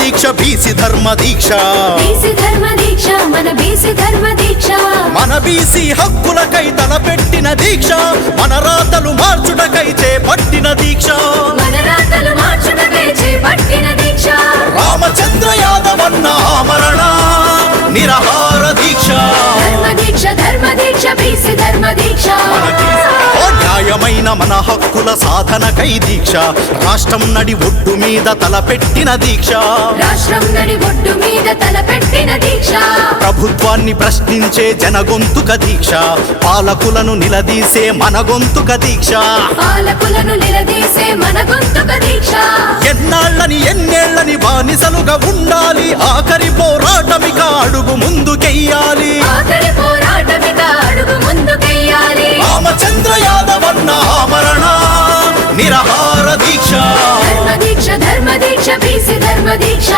దీక్ష BC ధర్మ దీక్ష BC ధర్మ దీక్ష మన బీసీ ధర్మ దీక్ష మన బీసీ హక్కులకై తలపెట్టిన దీక్ష మన రాతలు మార్చుటకై చేపట్టిన దీక్ష మన రాతలు మార్చుటకై చేపట్టిన దీక్ష రామచంద్ర యాదవన్న ఆమరణ నిరహార దీక్ష ధర్మ దీక్ష బీసీ ధర్మ దీక్ష ఓ న్యాయమైన మన హక్కుల సాధనకై దీక్ష రాష్ట్రం నడి ఒడ్డు మీద తలపెట్టిన దీక్ష రాష్ట్రం నడి ఒడ్డు మీద తలపెట్టిన దీక్ష ప్రభుత్వాన్ని ప్రశ్నించే జనగొంతుక దీక్ష పాలకులను నిలదీసే మన గొంతుక దీక్ష పాలకులను నిలదీసే మన గొంతుక దీక్ష ఎన్నేళ్ళని బానిసలుగా ఉండాలి ఆఖరి పోరాటమిక అడుగు ముందుకెయ్యాలి ఆఖరి పోరాటమిక అడుగు ముందుకెయ్యాలి రామచంద్ర యాదవన్న ఆమరణ నిరహార దీక్ష ధర్మ దీక్ష బీసీ ధర్మ దీక్ష